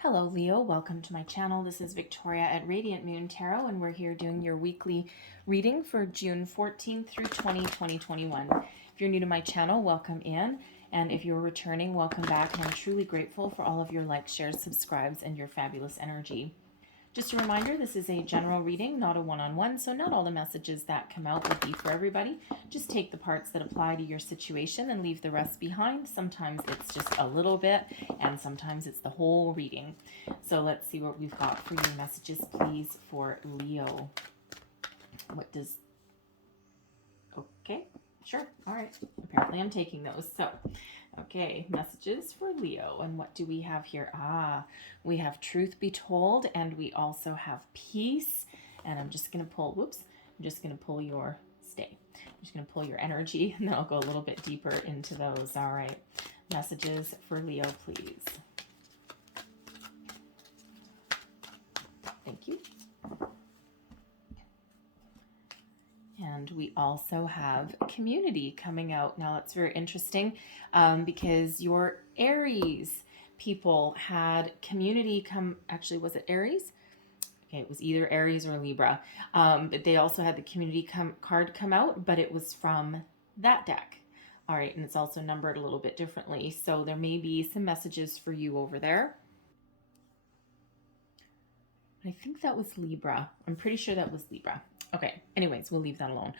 Hello Leo, welcome to my channel. This is Victoria at Radiant Moon Tarot, and we're here doing your weekly reading for June 14th through 2021. If you're new to my channel, welcome in, and if you're returning, welcome back, and I'm truly grateful for all of your likes, shares, subscribes, and your fabulous energy. Just a reminder, this is a general reading, not a one-on-one, so not all the messages that come out will be for everybody. Just take the parts that apply to your situation and leave the rest behind. Sometimes it's just a little bit, and sometimes it's the whole reading. So let's see what we've got for you. Messages, please, for Leo. What does... Okay, sure, all right. Apparently I'm taking those, so... Okay, messages for Leo. And what do we have here? We have truth be told, and we also have peace. And I'm just going to pull, I'm just going to pull your, I'm just going to pull your energy, and then I'll go a little bit deeper into those. All right, messages for Leo, please. Thank you. And we also have community coming out. Now it's very interesting because your Aries people had community come, actually was it Aries? Okay, it was either Aries or Libra. But they also had the community card come out, but it was from that deck. All right, and it's also numbered a little bit differently. So there may be some messages for you over there. I think that was Libra. I'm pretty sure that was Libra. Okay, anyways, we'll leave that alone.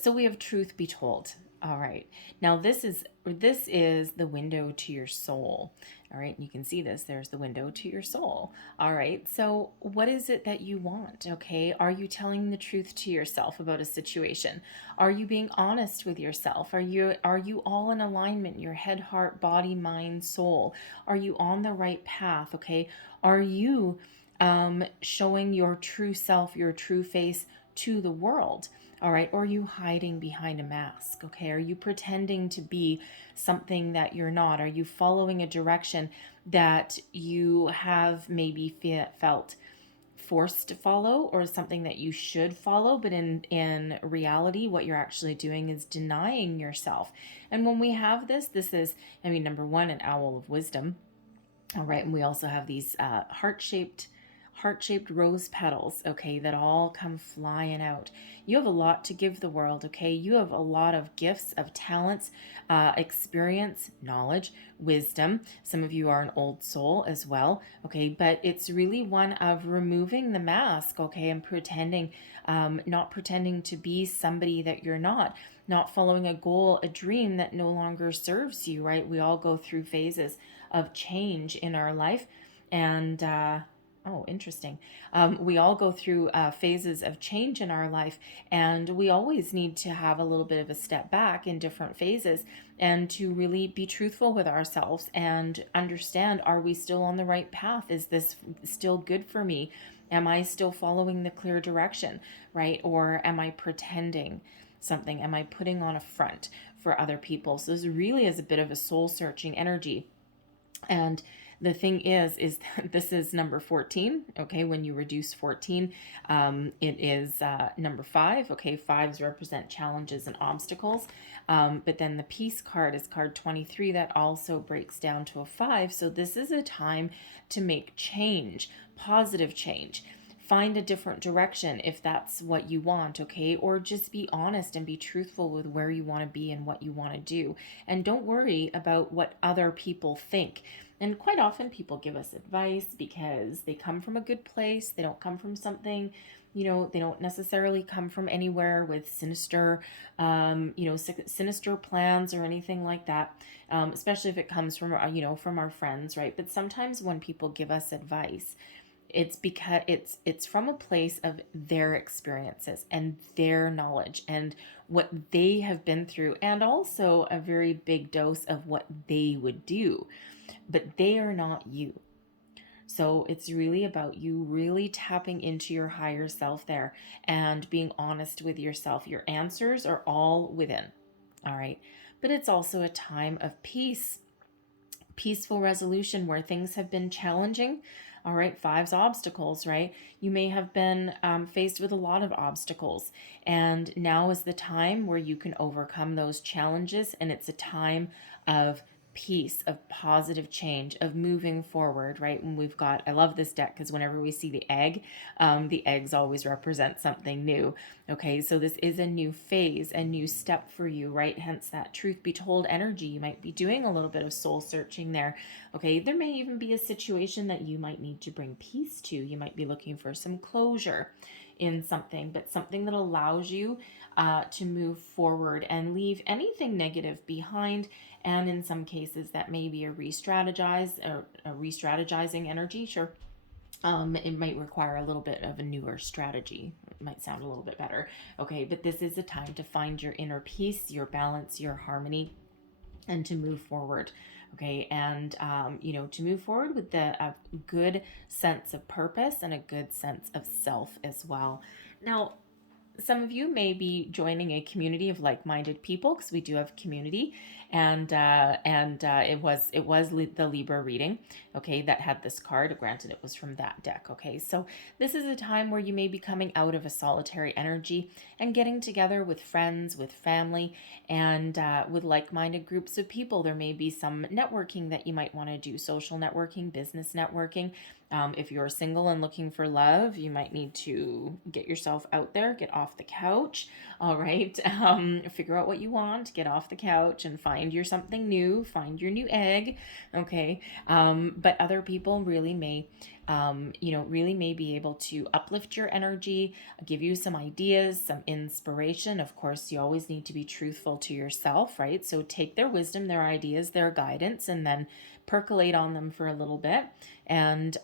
So we have truth be told. All right, now this is the window to your soul. All right, you can see this. There's the window to your soul. All right, so what is it that you want? Okay, are you telling the truth to yourself about a situation? Are you being honest with yourself? Are you all in alignment? Your head, heart, body, mind, soul. Are you on the right path? Okay, are you showing your true self, your true face to the world? All right, or are you hiding behind a mask? Okay, are you pretending to be something that you're not? Are you following a direction that you have maybe felt forced to follow, or something that you should follow, but in reality what you're actually doing is denying yourself? And when we have this is, I mean, number one, an owl of wisdom. All right, and we also have these heart-shaped rose petals, okay, that all come flying out. You have a lot to give the world, okay? You have a lot of gifts, of talents, experience, knowledge, wisdom. Some of you are an old soul as well, okay? But it's really one of removing the mask, okay, and pretending, not pretending to be somebody that you're not following a goal, a dream that no longer serves you, right? We all go through phases of change in our life, and oh, interesting. We all go through phases of change in our life, and we always need to have a little bit of a step back in different phases and to really be truthful with ourselves and understand, are we still on the right path? Is this still good for me? Am I still following the clear direction, right? Or am I pretending something? Am I putting on a front for other people? So this really is a bit of a soul-searching energy. And the thing is this is number 14, okay? When you reduce 14, it is number 5, okay? 5s represent challenges and obstacles, but then the peace card is card 23. That also breaks down to a 5. So this is a time to make change, positive change. Find a different direction if that's what you want, okay? Or just be honest and be truthful with where you want to be and what you want to do. And don't worry about what other people think. And quite often people give us advice because they come from a good place. They don't come from something, they don't necessarily come from anywhere with sinister, sinister plans or anything like that, especially if it comes from, from our friends, right? But sometimes when people give us advice, it's because it's from a place of their experiences and their knowledge and what they have been through, and also a very big dose of what they would do, but they are not you. So it's really about you really tapping into your higher self there and being honest with yourself. Your answers are all within. All right, but it's also a time of peace, peaceful resolution where things have been challenging. All right, 5's obstacles, right? You may have been faced with a lot of obstacles, and now is the time where you can overcome those challenges, and it's a time of peace, of positive change, of moving forward, right? And we've got, I love this deck because whenever we see the eggs always represent something new. Okay, so this is a new phase, a new step for you, right? Hence that truth be told energy. You might be doing a little bit of soul searching there. Okay, there may even be a situation that you might need to bring peace to. You might be looking for some closure in something, but something that allows you to move forward and leave anything negative behind. And in some cases, that may be a re-strategizing energy. Sure. It might require a little bit of a newer strategy. It might sound a little bit better. Okay, but this is a time to find your inner peace, your balance, your harmony, and to move forward. Okay, and to move forward with a good sense of purpose and a good sense of self as well. Now, some of you may be joining a community of like-minded people, because we do have community, and it was the Libra reading, okay, that had this card. Granted, it was from that deck. Okay, so this is a time where you may be coming out of a solitary energy and getting together with friends, with family, and with like-minded groups of people. There may be some networking that you might want to do, social networking, business networking. If you're single and looking for love, you might need to get yourself out there, get off the couch, all right? Figure out what you want, get off the couch and find your something new, find your new egg, okay? But other people really may, really may be able to uplift your energy, give you some ideas, some inspiration. Of course, you always need to be truthful to yourself, right? So take their wisdom, their ideas, their guidance, and then percolate on them for a little bit, and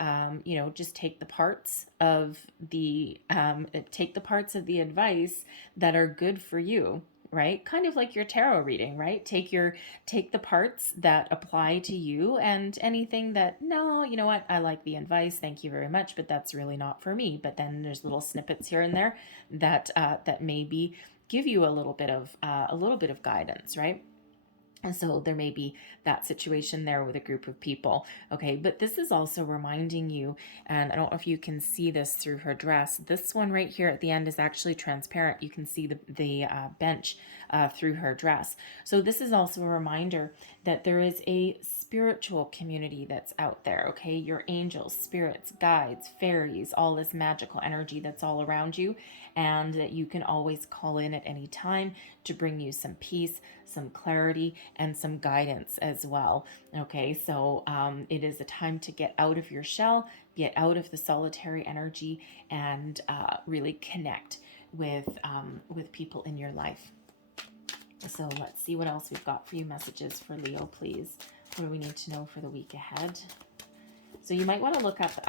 just take the parts of the advice that are good for you, right? Kind of like your tarot reading, right? Take the parts that apply to you, and anything that, no, you know what, I like the advice, thank you very much, but that's really not for me. But then there's little snippets here and there that maybe give you a little bit of guidance, right? And so there may be that situation there with a group of people. Okay, but this is also reminding you, and I don't know if you can see this through her dress. This one right here at the end is actually transparent. You can see the bench through her dress. So this is also a reminder that there is a spiritual community that's out there. Okay, your angels, spirits, guides, fairies, all this magical energy that's all around you, and that you can always call in at any time to bring you some peace, some clarity, and some guidance as well. Okay, so it is a time to get out of your shell, get out of the solitary energy, and really connect with people in your life. So let's see what else we've got for you. Messages for Leo, please. What do we need to know for the week ahead? So you might want to look up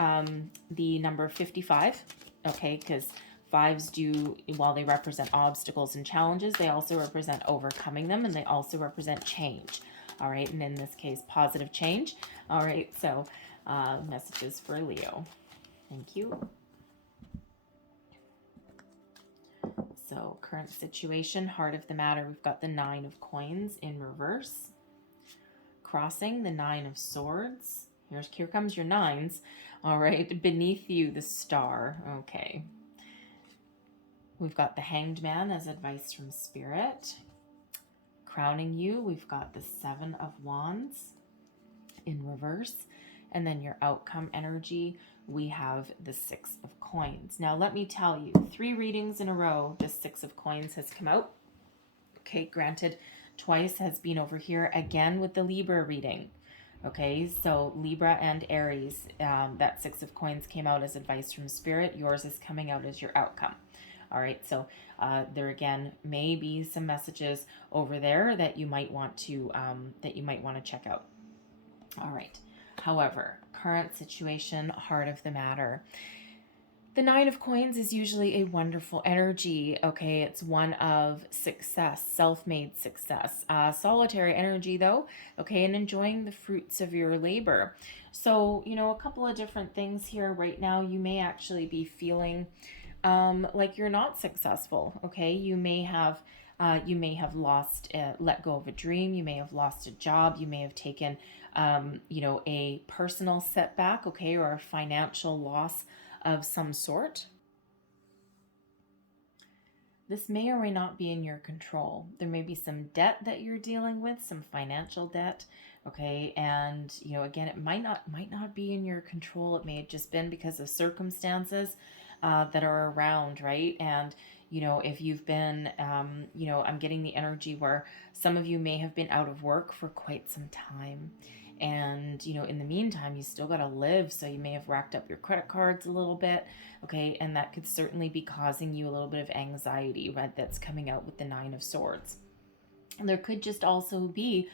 the number 55, okay, because fives do, while they represent obstacles and challenges, they also represent overcoming them, and they also represent change. All right, and in this case, positive change. All right, so messages for Leo. Thank you. So current situation, heart of the matter, we've got the 9 of coins in reverse. Crossing, the 9 of swords. Here comes your 9s. All right, beneath you, the star. Okay. We've got the Hanged Man as advice from Spirit. Crowning you, we've got the 7 of Wands in reverse. And then your outcome energy, we have the 6 of Coins. Now, let me tell you, 3 readings in a row, the 6 of Coins has come out. Okay, granted, twice has been over here again with the Libra reading. Okay, so Libra and Aries, that 6 of Coins came out as advice from Spirit. Yours is coming out as your outcome. All right, so there again may be some messages over there that you might want to check out. All right. However, current situation, heart of the matter. The 9 of Coins is usually a wonderful energy. Okay, it's one of success, self-made success. Solitary energy though. Okay, and enjoying the fruits of your labor. So a couple of different things here right now. You may actually be feeling like you're not successful. Okay, you may have lost, let go of a dream. You may have lost a job. You may have taken, a personal setback, okay, or a financial loss of some sort. This may or may not be in your control. There may be some debt that you're dealing with, some financial debt, Okay. And, you know, again, it might not be in your control. It may have just been because of circumstances that are around, right? And, you know, if you've been, you know, I'm getting the energy where some of you may have been out of work for quite some time. And, you know, in the meantime, you still got to live. So you may have racked up your credit cards a little bit. Okay. And that could certainly be causing you a little bit of anxiety, right? That's coming out with the Nine of Swords. There could just also be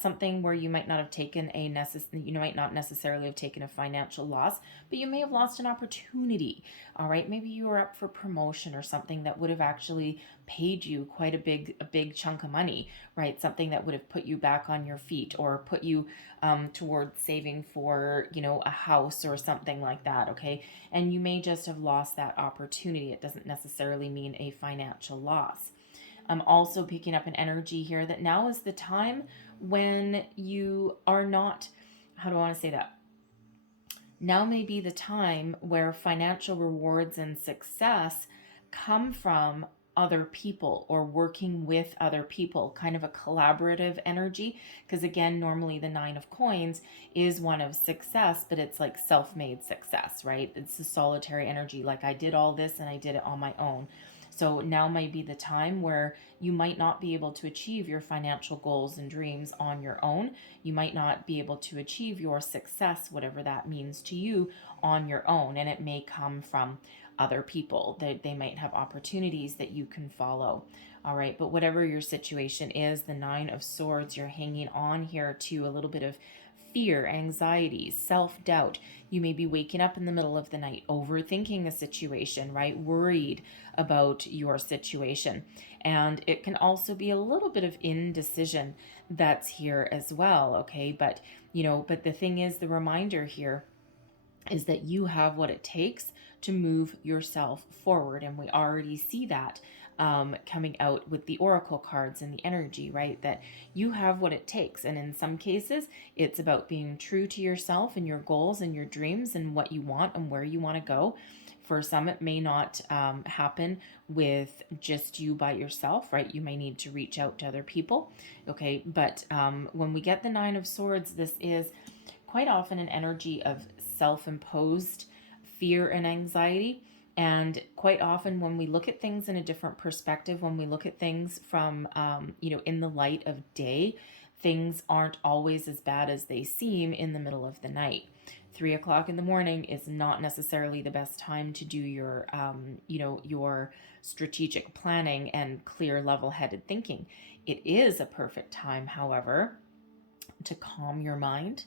something where you might not have taken you might not necessarily have taken a financial loss, but you may have lost an opportunity. All right, maybe you were up for promotion or something that would have actually paid you quite a big chunk of money, right? Something that would have put you back on your feet or put you towards saving for, you know, a house or something like that. Okay, and you may just have lost that opportunity. It doesn't necessarily mean a financial loss. I'm also picking up an energy here that now is the time when you are not, how do I want to say that? Now may be the time where financial rewards and success come from other people or working with other people, kind of a collaborative energy. Because again, normally the Nine of Coins is one of success, but it's like self-made success, right? It's a solitary energy. Like I did all this and I did it on my own. So now might be the time where you might not be able to achieve your financial goals and dreams on your own. You might not be able to achieve your success, whatever that means to you, on your own. And it may come from other people. They might have opportunities that you can follow. All right. But whatever your situation is, the Nine of Swords, you're hanging on here to a little bit of fear, anxiety, self doubt. You may be waking up in the middle of the night, overthinking a situation, right? Worried about your situation. And it can also be a little bit of indecision that's here as well. Okay. But, you know, but the thing is, the reminder here is that you have what it takes to move yourself forward. And we already see that coming out with the oracle cards and the energy, right? That you have what it takes. And in some cases, it's about being true to yourself and your goals and your dreams and what you want and where you want to go. For some, it may not happen with just you by yourself, right? You may need to reach out to other people. Okay. But when we get the Nine of Swords, this is quite often an energy of self-imposed fear and anxiety. And quite often when we look at things in a different perspective, when we look at things from, you know, in the light of day, things aren't always as bad as they seem in the middle of the night. 3 o'clock in the morning is not necessarily the best time to do your, you know, your strategic planning and clear level-headed thinking. It is a perfect time, however, to calm your mind,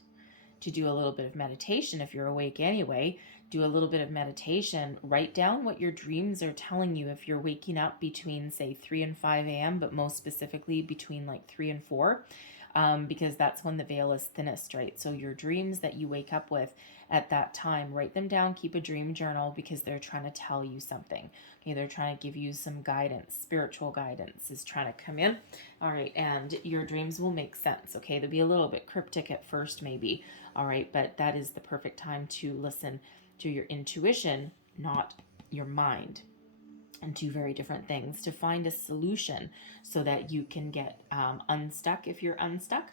to do a little bit of meditation. If you're awake anyway, do a little bit of meditation. Write down what your dreams are telling you if you're waking up between, say, 3 and 5 a.m., but most specifically between like 3 and 4, because that's when the veil is thinnest, right? So your dreams that you wake up with at that time, write them down, keep a dream journal, because they're trying to tell you something. Okay, they're trying to give you some guidance. Spiritual guidance is trying to come in. All right, and your dreams will make sense. Okay, they'll be a little bit cryptic at first, maybe. All right, but that is the perfect time to listen to your intuition, not your mind. And two very different things, to find a solution so that you can get unstuck if you're unstuck,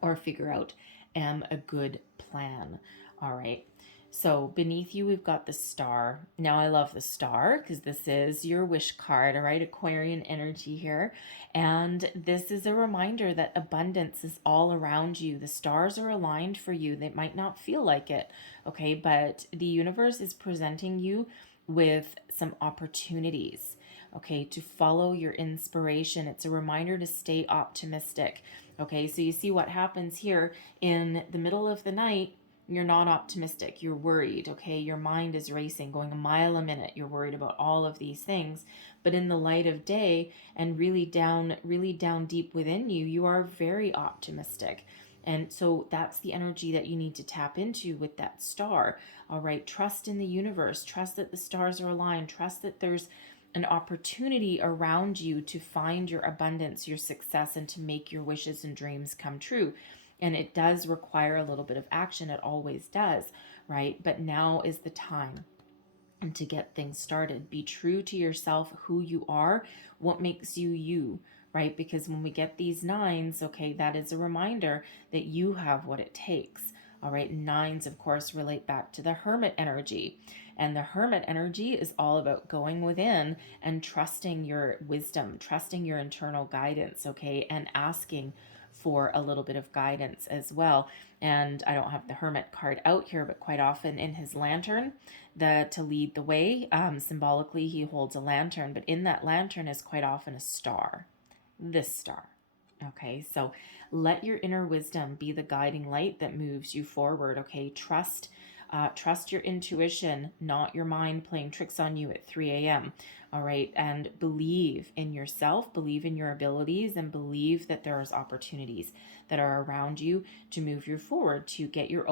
or figure out a good plan. All right. So beneath you, we've got the star. Now I love the star because this is your wish card, all right? Aquarian energy here. And this is a reminder that abundance is all around you. The stars are aligned for you. They might not feel like it, okay? But the universe is presenting you with some opportunities, okay, to follow your inspiration. It's a reminder to stay optimistic, okay? So you see what happens here in the middle of the night. You're not optimistic. You're worried, okay? Your mind is racing, going a mile a minute. You're worried about all of these things. But in the light of day and really down deep within you, you are very optimistic. And so that's the energy that you need to tap into with that star. All right. Trust in the universe. Trust that the stars are aligned. Trust that there's an opportunity around you to find your abundance, your success, and to make your wishes and dreams come true. And it does require a little bit of action. It always does, right? But now is the time to get things started. Be true to yourself, who you are, what makes you you, right? Because when we get these nines, okay, that is a reminder that you have what it takes. All right, nines, of course, relate back to the hermit energy. And the hermit energy is all about going within and trusting your wisdom, trusting your internal guidance, okay, and asking for a little bit of guidance as well. And I don't have the hermit card out here, but quite often in his lantern, to lead the way, symbolically, he holds a lantern, but in that lantern is quite often a star, this star. Okay, so let your inner wisdom be the guiding light that moves you forward. Okay, trust your intuition, not your mind playing tricks on you at 3 a.m. All right, and believe in yourself, believe in your abilities, and believe that there's opportunities that are around you to move you forward, to get you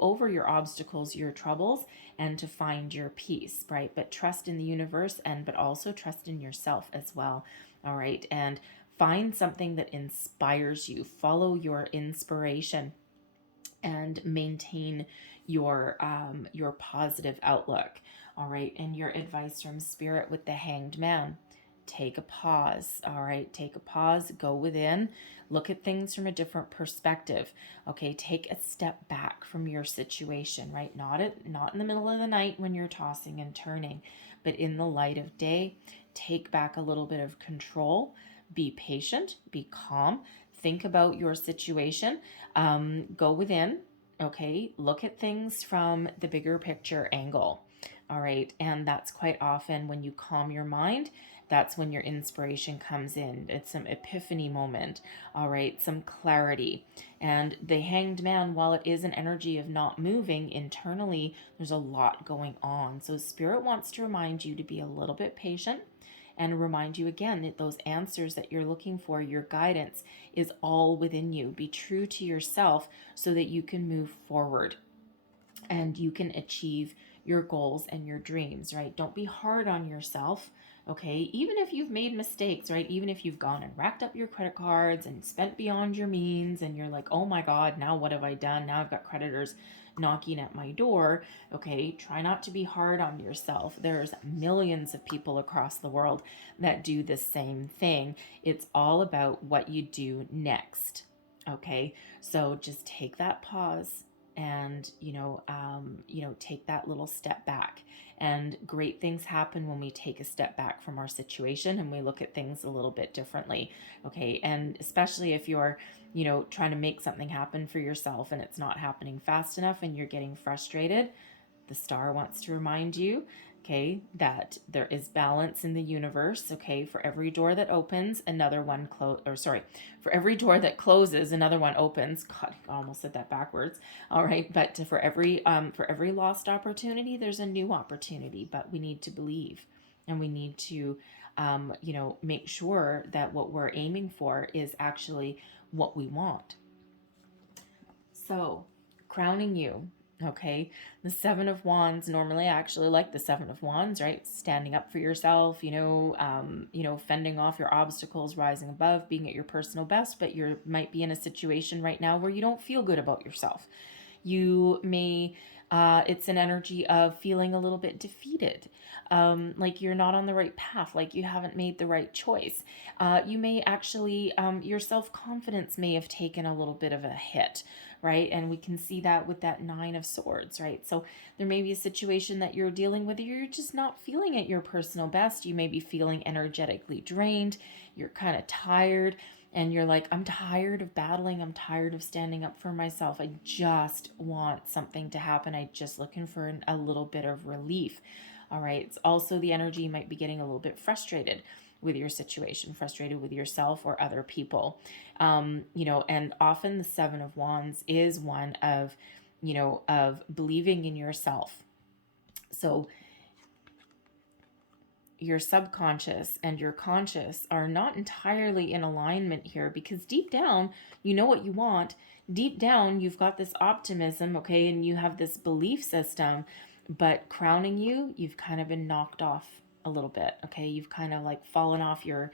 over your obstacles, your troubles, and to find your peace. Right, but trust in the universe, but also trust in yourself as well. All right, and find something that inspires you. Follow your inspiration and maintain your positive outlook. All right, and your advice from spirit with the Hanged Man. Take a pause. All right, take a pause, go within, look at things from a different perspective. Okay, take a step back from your situation, right? Not in the middle of the night when you're tossing and turning, but in the light of day. Take back a little bit of control. Be patient, be calm, think about your situation, go within, okay, look at things from the bigger picture angle. All right, and that's quite often when you calm your mind, that's when your inspiration comes in. It's some epiphany moment, all right, some clarity. And the Hanged Man, while it is an energy of not moving internally, there's a lot going on. So Spirit wants to remind you to be a little bit patient and remind you again that those answers that you're looking for, your guidance, is all within you. Be true to yourself so that you can move forward and you can achieve your goals and your dreams, right? Don't be hard on yourself, okay? Even if you've made mistakes, right? Even if you've gone and racked up your credit cards and spent beyond your means and you're like, oh my God, now what have I done? Now I've got creditors knocking at my door. Okay, try not to be hard on yourself. There's millions of people across the world that do the same thing. It's all about what you do next. Okay, so just take that pause and take that little step back. And great things happen when we take a step back from our situation and we look at things a little bit differently. Okay, and especially if you're trying to make something happen for yourself and it's not happening fast enough and you're getting frustrated, the star wants to remind you, okay, that there is balance in the universe. Okay, for every door that opens, another one for every door that closes, another one opens. God, I almost said that backwards. All right, but for every lost opportunity, there's a new opportunity. But we need to believe, and we need to make sure that what we're aiming for is actually what we want. So, crowning you, okay, the Seven of Wands. Normally I actually like the Seven of Wands, right? Standing up for yourself, fending off your obstacles, rising above, being at your personal best. But you might be in a situation right now where you don't feel good about yourself. You may it's an energy of feeling a little bit defeated, like you're not on the right path, like you haven't made the right choice. You may actually, your self-confidence may have taken a little bit of a hit, right? And we can see that with that Nine of Swords, right? So there may be a situation that you're dealing with, you're just not feeling at your personal best. You may be feeling energetically drained, you're kind of tired, and you're like, I'm tired of battling. I'm tired of standing up for myself. I just want something to happen. I'm just looking for a little bit of relief. All right. It's also the energy, you might be getting a little bit frustrated with your situation, frustrated with yourself or other people. And often the Seven of Wands is one of believing in yourself. So your subconscious and your conscious are not entirely in alignment here, because deep down, you know what you want. Deep down, you've got this optimism, okay, and you have this belief system, but crowning you, you've kind of been knocked off a little bit, okay? You've kind of like fallen off your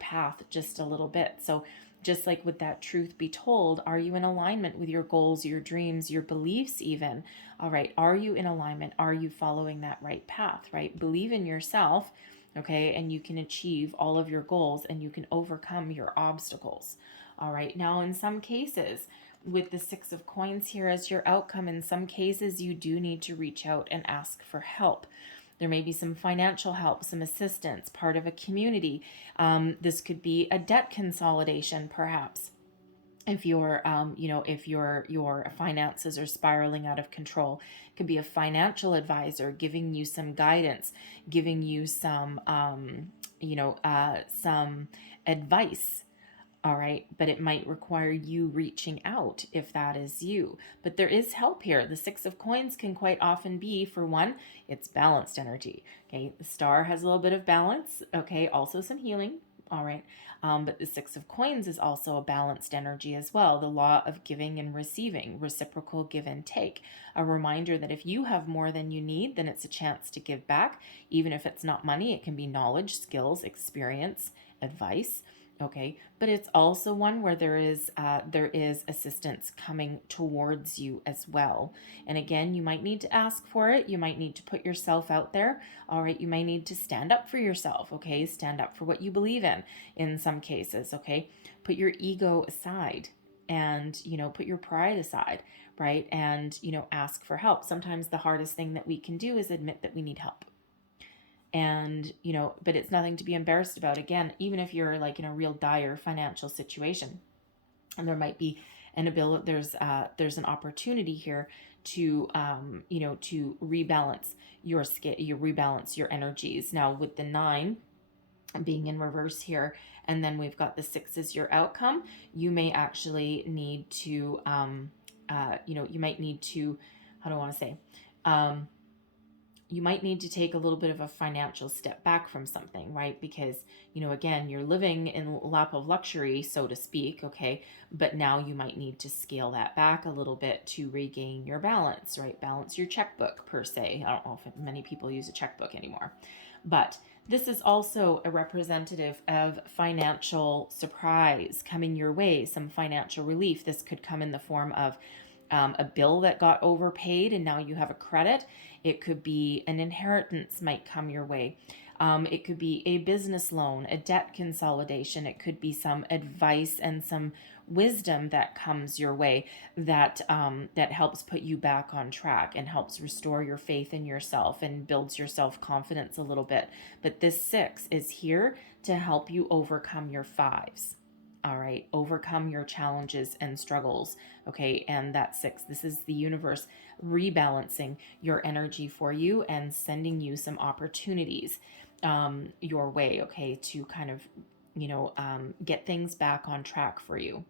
path just a little bit. So just like with that truth be told, are you in alignment with your goals, your dreams, your beliefs even? All right, are you in alignment? Are you following that right path, right? Believe in yourself, okay? And you can achieve all of your goals and you can overcome your obstacles. All right. Now, in some cases, with the Six of Coins here as your outcome, in some cases, you do need to reach out and ask for help. There may be some financial help, some assistance, part of a community. This could be a debt consolidation, perhaps. If if your finances are spiraling out of control, it could be a financial advisor giving you some guidance, giving you some advice. All right, but it might require you reaching out if that is you. But there is help here. The Six of Coins can quite often be, for one, it's balanced energy. Okay, the star has a little bit of balance. Okay, also some healing. All right, but the Six of Coins is also a balanced energy as well. The law of giving and receiving, reciprocal give and take. A reminder that if you have more than you need, then it's a chance to give back. Even if it's not money, it can be knowledge, skills, experience, advice. Okay, but it's also one where there is assistance coming towards you as well. And again, you might need to ask for it. You might need to put yourself out there. All right, you might need to stand up for yourself. Okay, stand up for what you believe in some cases. Okay, put your ego aside and put your pride aside, right? And ask for help. Sometimes the hardest thing that we can do is admit that we need help. And but it's nothing to be embarrassed about. Again, even if you're like in a real dire financial situation, and there might be an ability, there's an opportunity here to to rebalance you rebalance your energies. Now with the 9 being in reverse here, and then we've got the 6 as your outcome, you may actually need to you might need to, how do I want to say, you might need to take a little bit of a financial step back from something, right? Because, again, you're living in lap of luxury, so to speak, okay? But now you might need to scale that back a little bit to regain your balance, right? Balance your checkbook, per se. I don't know if many people use a checkbook anymore. But this is also a representative of financial surprise coming your way, some financial relief. This could come in the form of a bill that got overpaid and now you have a credit. It could be an inheritance might come your way. It could be a business loan, a debt consolidation. It could be some advice and some wisdom that comes your way that that helps put you back on track and helps restore your faith in yourself and builds your self-confidence a little bit. But this 6 is here to help you overcome your 5s. All right, overcome your challenges and struggles. Okay, and that 6, this is the universe rebalancing your energy for you and sending you some opportunities your way, okay, to kind of, get things back on track for you.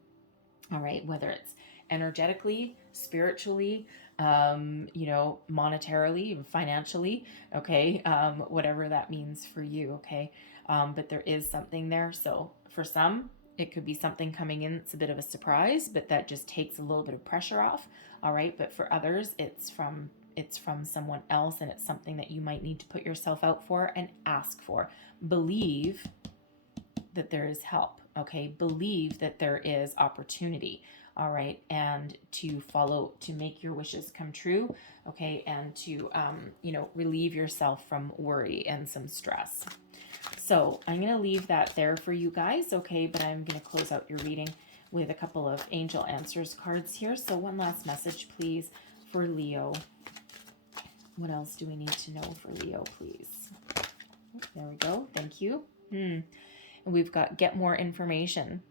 All right, whether it's energetically, spiritually, monetarily, financially, okay, whatever that means for you, okay. But there is something there. So for some, it could be something coming in that's a bit of a surprise, but that just takes a little bit of pressure off. All right. But for others, it's from someone else, and it's something that you might need to put yourself out for and ask for. Believe that there is help. Okay. Believe that there is opportunity. All right. And to make your wishes come true. Okay. And to, relieve yourself from worry and some stress. So I'm going to leave that there for you guys, okay? But I'm going to close out your reading with a couple of angel answers cards here. So one last message, please, for Leo. What else do we need to know for Leo, please? There we go. Thank you. And we've got get more information.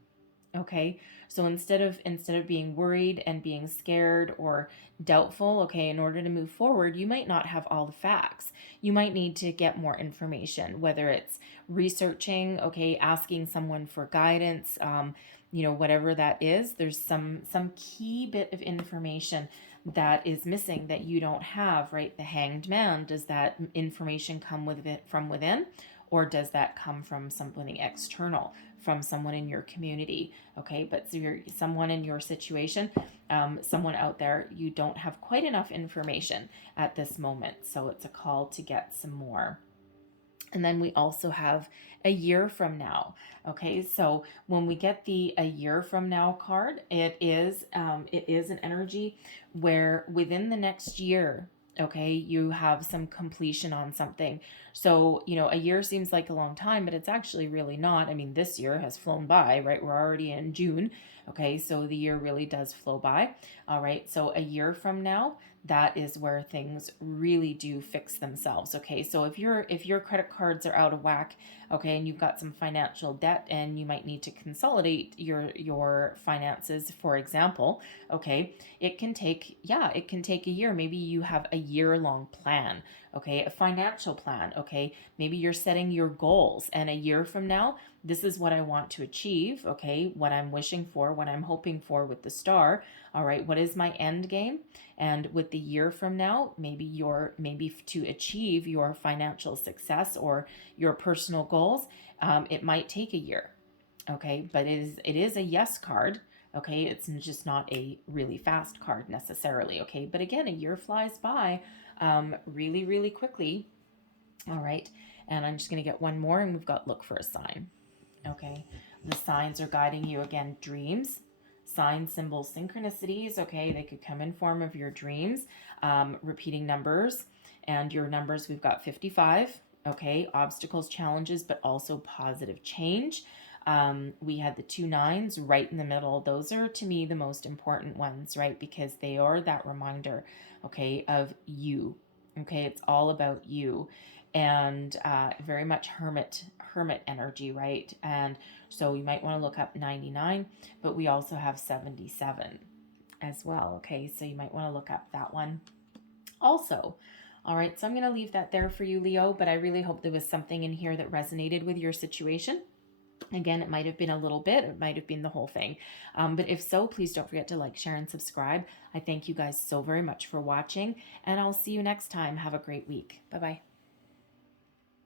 Okay, so instead of being worried and being scared or doubtful, okay, in order to move forward, you might not have all the facts. You might need to get more information, whether it's researching, okay, asking someone for guidance, whatever that is. There's some key bit of information that is missing that you don't have, right? The Hanged Man, does that information come from within, or does that come from something external, from someone in your community? Okay, but so you're someone in your situation, someone out there, you don't have quite enough information at this moment. So it's a call to get some more. And then we also have a year from now. Okay, so when we get the a year from now card, it is an energy where within the next year, Okay, you have some completion on something. So, you know, a year seems like a long time, but it's actually really not. I mean, this year has flown by, right? We're already in June. Okay, so the year really does flow by. All right, so a year from now, that is where things really do fix themselves. Okay, so if your credit cards are out of whack, okay, and you've got some financial debt and you might need to consolidate your finances, for example, okay, it can take a year. Maybe you have a year long plan, okay, a financial plan, okay. Maybe you're setting your goals, and a year from now, this is what I want to achieve, okay, what I'm wishing for, what I'm hoping for with the star. All right, what is my end game? And with the year from now, maybe to achieve your financial success or your personal goals, it might take a year, okay, but it is a yes card. Okay, it's just not a really fast card necessarily. Okay, but again, a year flies by really, really quickly. All right, and I'm just going to get one more, and we've got look for a sign. Okay, the signs are guiding you again. Dreams, signs, symbols, synchronicities. Okay, they could come in form of your dreams, repeating numbers, and your numbers, we've got 55. Okay, obstacles, challenges, but also positive change. We had the two nines right in the middle. Those are, to me, the most important ones, right? Because they are that reminder, okay, of you. Okay, it's all about you, and very much hermit energy, right? And so you might want to look up 99, but we also have 77 as well. Okay, so you might want to look up that one also. All right, so I'm going to leave that there for you, Leo, but I really hope there was something in here that resonated with your situation. Again, it might have been a little bit, it might have been the whole thing. But if so, please don't forget to like, share, and subscribe. I thank you guys so very much for watching, and I'll see you next time. Have a great week. Bye-bye.